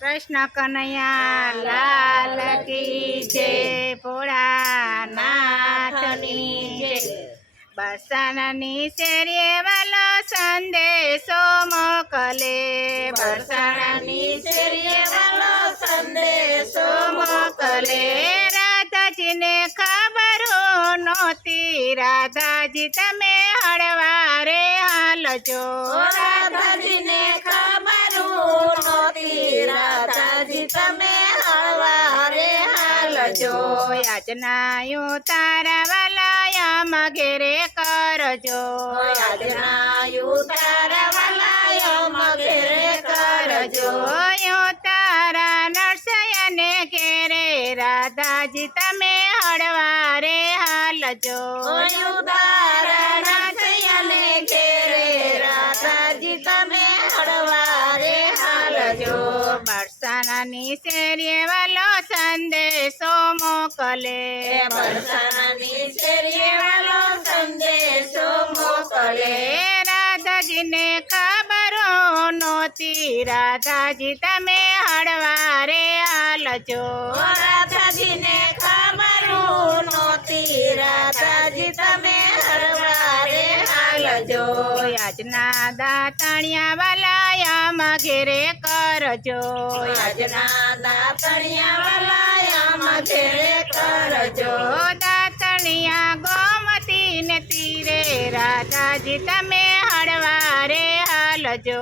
કૃષ્ણ કનૈયા લાલ કી જય ભોળાનાથની જય બસણની શેરીએ વાલો સંદેશો મોકલે બસણની શેરીએ વાલો સંદેશો મોકલે રાધાજીને ખબર નહોતી રાધાજી તમે હળવારે હાલજો રાધાજીને તમે હળવારે હાલજો યાચનાયો તારા વલાયામાં ઘેરે કરજો યાચનાયો તારા વલાયામાં ઘેરે કરજો યો તારા નરસયને ઘેરે રાધાજી તમે હળવારે હાલ યો તારા બરસાનાની શેરીએ વાલો સંદેશો મોકલે બરસાનાની શેરીએ વાલો સંદેશો મોકલે રાધાજીને ખબરો નહોતી રાધાજી તમે હળવારે હાલજો રાધાજીને ખબરો નહોતી રાધાજી તમે કરજો આજના દાતણિયા વાલાયામાં ઘેરે કરજો આજના દાતણિયા વાલાયામાં ઘેરે કરજો દાતણિયા ગોમતી ને તીરે રાધાજી તમે હળવારે હાલજો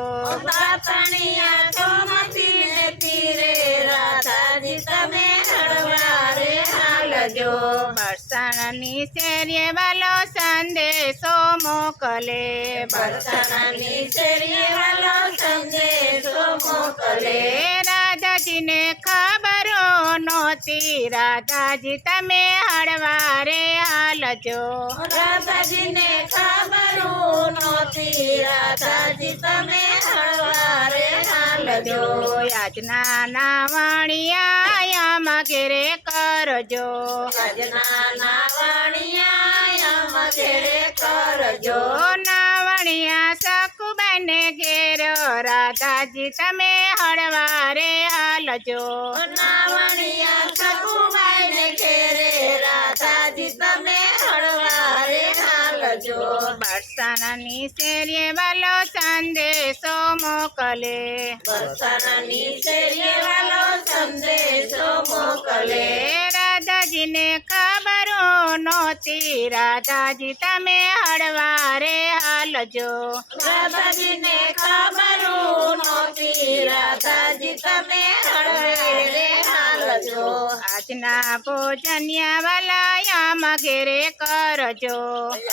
દાતણિયા ગોમતી ને તીરે રાધાજી તમે હળવારે હાલજો બળતણની શેરીએ વાલો સંદેશો મોકલે બળતણની શેરીએ વાલો સંદેશો મોકલે રાજાજીને ખબર નોતી રાજાજી તમે હળવા રે હાલજો રાજાજી ને ખબરું નોતી રાજાજી તમે હળવા રે હાલજો આજ ના નાવાણી આમાં કેરે કરજો આજ ના નાવાણી આમાં કેરે કરજો નાવાણી સ દાદાજી તમે હળવારે હાલજો નાવણિયા સકુબાઈ ને ઘેરે રાધાજી તમે હળવારે હાલજો બરસાનાની શેરીએ વાલો સંદેશો મોકલે બરસાનાની શેરીએ વાલો સંદેશો મોકલે રાધાજીને ખબરો નહોતી રાધાજી તમે હળવારે હાલજો રાધાજીને ખબર अजना भोजनिया वाला या मगेरे कर जो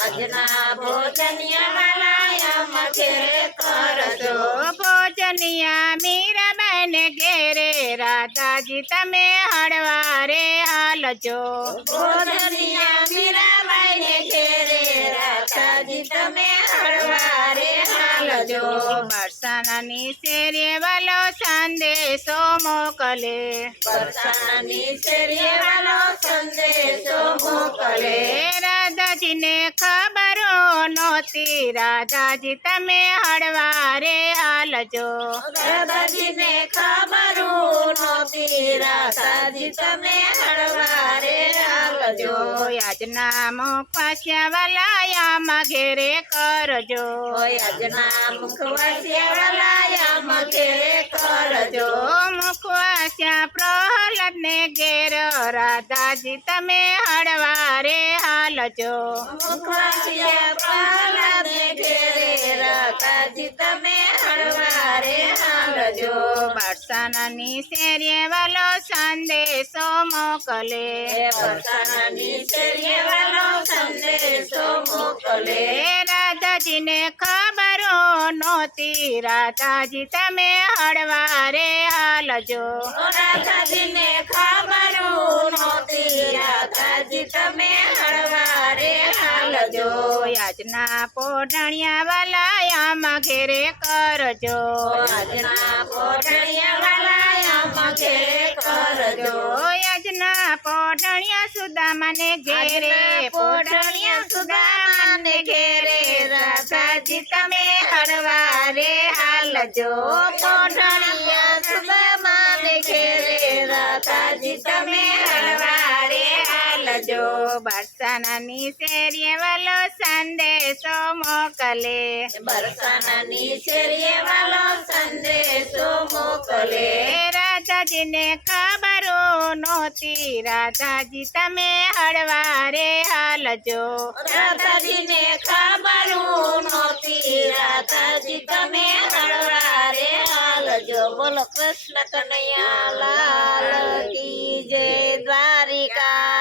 अजना भोजनिया वाला या मगेरे कर भोजनिया मेरा मैंने गेरे राधा जी तमे हड़वारे हाल जो भोजनिया मेरा मैंने गेरे राधा जी तमे हड़वारे हालजो जो प्रसन्नी श्री वालो संदे सो मोकले प्रसन्नी श्री बलो संदे सो मोकले राजा जी ने खबरो नोती राजा जी तमे हड़वारे हाल जो राजा जी ने खबरो नोती राजा जी तमे हड़वारे हाल जो यजना मुख वाला या मगेरे कर जो यजना मुख ભલાયમ મુખવાસ્યા પ્રહલાદ ને ઘેર રાધાજી તમે હળવારે હાલજો મુખવાસ્યા રાધાજી તમે હળવારે હાલજો બરસાનાની શેરીએ વાલો સંદેશો મોકલે બરસાનાની શેરીએ વાલો સંદેશો મોકલે રાજાજી તમે હળવા રે હાલજો ઓ રાજાજી ને ખબરું નોતી રાજાજી તમે હળવા રે હાલજો યાજના પોઢણિયા વાલા આમ કેરે કરજો યાજના પોઢણિયા વાલા આમ કેરે કરજો યાજના પોઢણિયા સુદામા ને ગેરે પોઢણિયા સુદામા ને હજી તમે હરવારે હાલજો કોઠણિયા સુબામાં ખેલે રાતાજી તમે હરવારે હાલજો બરસાનાની શેરીએ વાલો સંદેશો મોકલે બરસાનાની શેરીએ વાલો સંદેશો મોકલે રાજાજીને ખબરો નહોતી રાધાજી તમે હળવારે હાલજો રાધાજીને ખબરો તમે હળવા રે હાલજો બોલો કૃષ્ણ કનૈયા લાલ કી જય દ્વારિકા